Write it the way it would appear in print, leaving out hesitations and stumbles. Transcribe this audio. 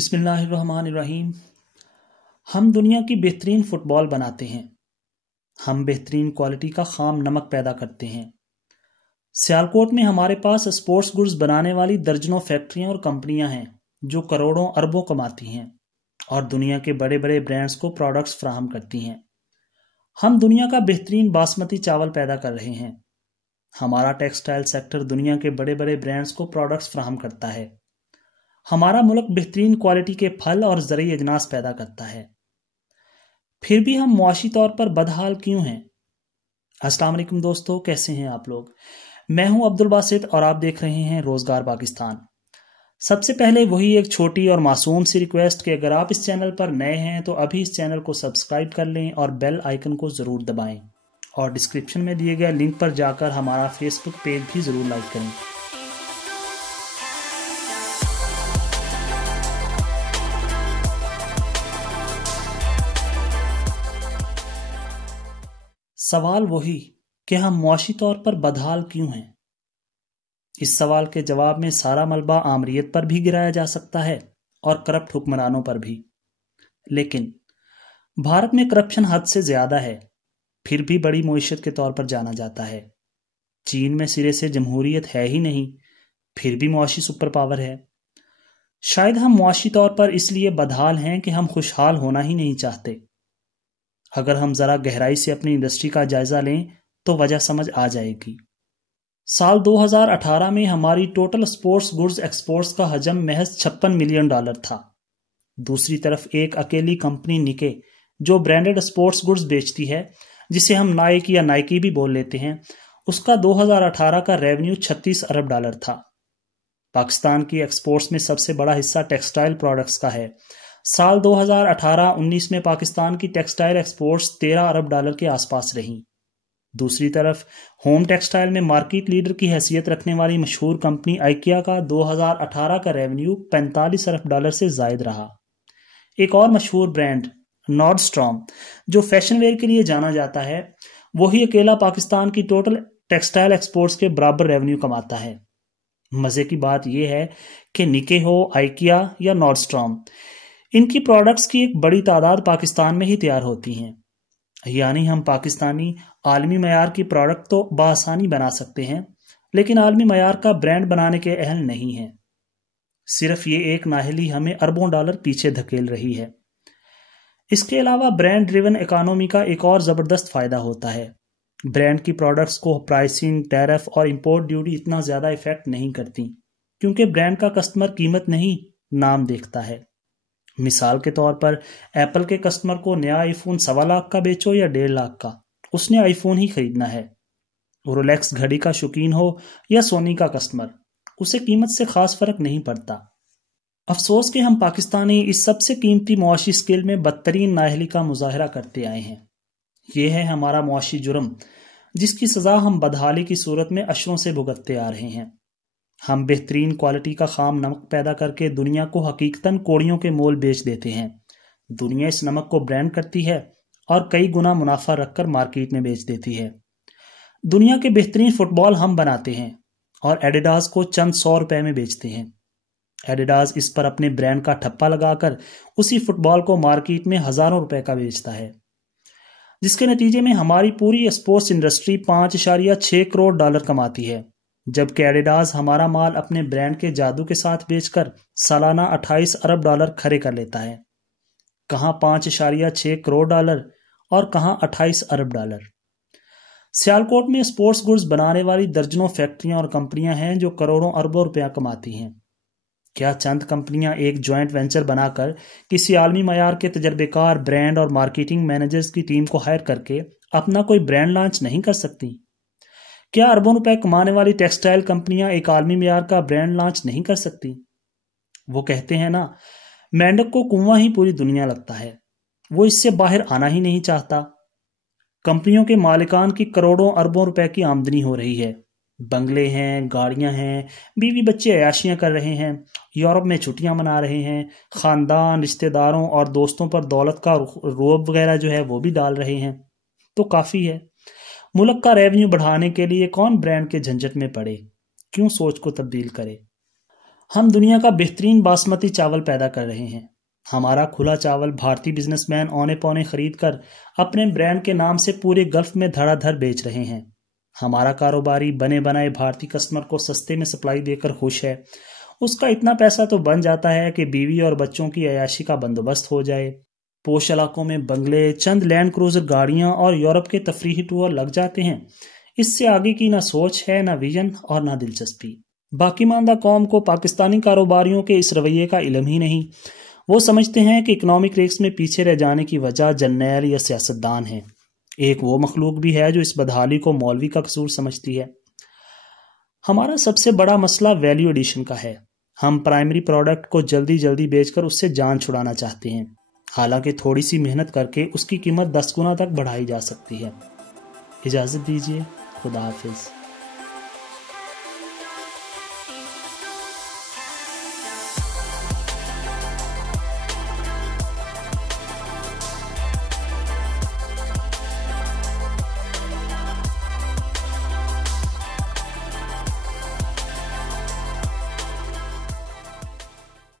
बिस्मिल्लाहिर्रहमानिर्रहीम। हम दुनिया की बेहतरीन फ़ुटबॉल बनाते हैं। हम बेहतरीन क्वालिटी का खाम नमक पैदा करते हैं। सियालकोट में हमारे पास स्पोर्ट्स गुड्स बनाने वाली दर्जनों फैक्ट्रियां और कंपनियां हैं जो करोड़ों अरबों कमाती हैं और दुनिया के बड़े बड़े ब्रांड्स को प्रोडक्ट्स फराहम करती हैं। हम दुनिया का बेहतरीन बासमती चावल पैदा कर रहे हैं। हमारा टेक्सटाइल सेक्टर दुनिया के बड़े बड़े ब्रांड्स को प्रोडक्ट्स फराहम करता है। हमारा मुल्क बेहतरीन क्वालिटी के फल और ज़रूरी अजनास पैदा करता है। फिर भी हम मुआशी तौर पर बदहाल क्यों हैं? अस्सलाम वालेकुम दोस्तों, कैसे हैं आप लोग? मैं हूं अब्दुल बासित और आप देख रहे हैं रोज़गार पाकिस्तान। सबसे पहले वही एक छोटी और मासूम सी रिक्वेस्ट कि अगर आप इस चैनल पर नए हैं तो अभी इस चैनल को सब्सक्राइब कर लें और बेल आइकन को ज़रूर दबाएं और डिस्क्रिप्शन में दिए गए लिंक पर जाकर हमारा फेसबुक पेज भी ज़रूर लाइक करें। सवाल वही कि हम मुआशी तौर पर बदहाल क्यों हैं। इस सवाल के जवाब में सारा मलबा आमरीत पर भी गिराया जा सकता है और करप्ट हुक्मरानों पर भी। लेकिन भारत में करप्शन हद से ज़्यादा है, फिर भी बड़ी मईशत के तौर पर जाना जाता है। चीन में सिरे से जमहूरियत है ही नहीं, फिर भी मुआशी सुपर पावर है। शायद हम मुआशी तौर पर इसलिए बदहाल हैं कि हम खुशहाल होना ही नहीं चाहते। अगर हम ज़रा गहराई से अपनी इंडस्ट्री का जायज़ा लें तो वजह समझ आ जाएगी। साल 2018 में हमारी टोटल स्पोर्ट्स गुड्स एक्सपोर्ट्स का हजम महज $56 मिलियन था। दूसरी तरफ एक अकेली कंपनी निके जो ब्रांडेड स्पोर्ट्स गुड्स बेचती है, जिसे हम नाइक या नाइकी भी बोल लेते हैं, उसका 2018 का रेवेन्यू $36 अरब था। पाकिस्तान की एक्सपोर्ट्स में सबसे बड़ा हिस्सा टेक्सटाइल प्रोडक्ट्स का है। साल 2018-19 में पाकिस्तान की टेक्सटाइल एक्सपोर्ट्स $13 अरब के आसपास रहीं। दूसरी तरफ होम टेक्सटाइल में मार्केट लीडर की हैसियत रखने वाली मशहूर कंपनी आइकिया का 2018 का रेवेन्यू $45 अरब से जायद रहा। एक और मशहूर ब्रांड नॉर्डस्ट्रॉम जो फैशन वेयर के लिए जाना जाता है, वही अकेला पाकिस्तान की टोटल टेक्सटाइल एक्सपोर्ट्स के बराबर रेवेन्यू कमाता है। मज़े की बात यह है कि निके हो, आइकिया या नॉर्डस्ट्रॉम, इनकी प्रोडक्ट्स की एक बड़ी तादाद पाकिस्तान में ही तैयार होती हैं। यानी हम पाकिस्तानी आलमी मयार की प्रोडक्ट तो बआसानी बना सकते हैं, लेकिन आलमी मयार का ब्रांड बनाने के अहल नहीं हैं। सिर्फ ये एक नाहली हमें अरबों डॉलर पीछे धकेल रही है। इसके अलावा ब्रांड ड्रिवन इकोनॉमी का एक और ज़बरदस्त फ़ायदा होता है। ब्रांड की प्रोडक्ट्स को प्राइसिंग, टैरिफ और इंपोर्ट ड्यूटी इतना ज़्यादा इफेक्ट नहीं करती, क्योंकि ब्रांड का कस्टमर कीमत नहीं, नाम देखता है। मिसाल के तौर पर एप्पल के कस्टमर को नया आईफोन 1.25 लाख का बेचो या 1.5 लाख का, उसने आईफोन ही खरीदना है। रोलेक्स घड़ी का शौकीन हो या सोनी का कस्टमर, उसे कीमत से खास फर्क नहीं पड़ता। अफसोस कि हम पाकिस्तानी इस सबसे कीमती मुआशी स्किल में बदतरीन नाअहली का मुजाहरा करते आए हैं। ये है हमारा मुआशी जुर्म, जिसकी सज़ा हम बदहाली की सूरत में अशरों से भुगतते आ रहे हैं। हम बेहतरीन क्वालिटी का खाम नमक पैदा करके दुनिया को हकीकतन कोड़ियों के मोल बेच देते हैं। दुनिया इस नमक को ब्रांड करती है और कई गुना मुनाफा रखकर मार्केट में बेच देती है। दुनिया के बेहतरीन फुटबॉल हम बनाते हैं और एडिडास को चंद $100 में बेचते हैं। एडिडास इस पर अपने ब्रांड का ठप्पा लगाकर उसी फुटबॉल को मार्केट में हज़ारों रुपए का बेचता है, जिसके नतीजे में हमारी पूरी स्पोर्ट्स इंडस्ट्री $5.6 करोड़ कमाती है, जबकि एडिडास हमारा माल अपने ब्रांड के जादू के साथ बेचकर सालाना $28 अरब खरे कर लेता है। कहाँ $5.6 करोड़ और कहाँ $28 अरब। सियालकोट में स्पोर्ट्स गुड्स बनाने वाली दर्जनों फैक्ट्रियां और कंपनियां हैं जो करोड़ों अरबों रुपया कमाती हैं। क्या चंद कंपनियां एक जॉइंट वेंचर बनाकर किसी आलमी मयार के तजर्बेकार ब्रांड और मार्केटिंग मैनेजर्स की टीम को हायर करके अपना कोई ब्रांड लॉन्च नहीं कर सकती? क्या अरबों रुपए कमाने वाली टेक्सटाइल कंपनियां एक आलमी मयार का ब्रांड लॉन्च नहीं कर सकती? वो कहते हैं ना, मेंढक को कुआं ही पूरी दुनिया लगता है, वो इससे बाहर आना ही नहीं चाहता। कंपनियों के मालिकान की करोड़ों अरबों रुपए की आमदनी हो रही है। बंगले हैं, गाड़ियां हैं, बीवी बच्चे अयाशियां कर रहे हैं, यूरोप में छुट्टियां मना रहे हैं, खानदान, रिश्तेदारों और दोस्तों पर दौलत का रोब वगैरह जो है वो भी डाल रहे हैं। तो काफ़ी है। मुल्क का रेवेन्यू बढ़ाने के लिए कौन ब्रांड के झंझट में पड़े, क्यों सोच को तब्दील करे। ہم دنیا کا بہترین باسمتی چاول پیدا کر رہے ہیں۔ ہمارا کھلا چاول بھارتی بزنس مین اونے پونے خرید کر اپنے برانڈ کے نام سے پورے گلف میں دھڑا دھڑ بیچ رہے ہیں۔ ہمارا کاروباری بنے بنائے بھارتی کسٹمر کو سستے میں سپلائی دے کر خوش ہے۔ اس کا اتنا پیسہ تو بن جاتا ہے کہ بیوی اور بچوں کی عیاشی کا بندوبست ہو جائے۔ پوش علاقوں میں بنگلے، چند لینڈ کروزر گاڑیاں اور یورپ کے تفریحی ٹور لگ جاتے ہیں۔ اس سے آگے کی نہ سوچ ہے، نہ ویژن اور نہ دلچسپی۔ باقی ماندہ قوم کو پاکستانی کاروباریوں کے اس رویے کا علم ہی نہیں۔ وہ سمجھتے ہیں کہ اکنامک ریس میں پیچھے رہ جانے کی وجہ جرنیل یا سیاستدان ہے۔ ایک وہ مخلوق بھی ہے جو اس بدحالی کو مولوی کا قصور سمجھتی ہے۔ ہمارا سب سے بڑا مسئلہ ویلیو ایڈیشن کا ہے۔ ہم پرائمری پروڈکٹ کو جلدی جلدی بیچ کر اس سے جان چھڑانا چاہتے ہیں، حالانکہ تھوڑی سی محنت کر کے اس کی قیمت 10 گنا تک بڑھائی جا سکتی ہے۔ اجازت دیجیے، خدا حافظ۔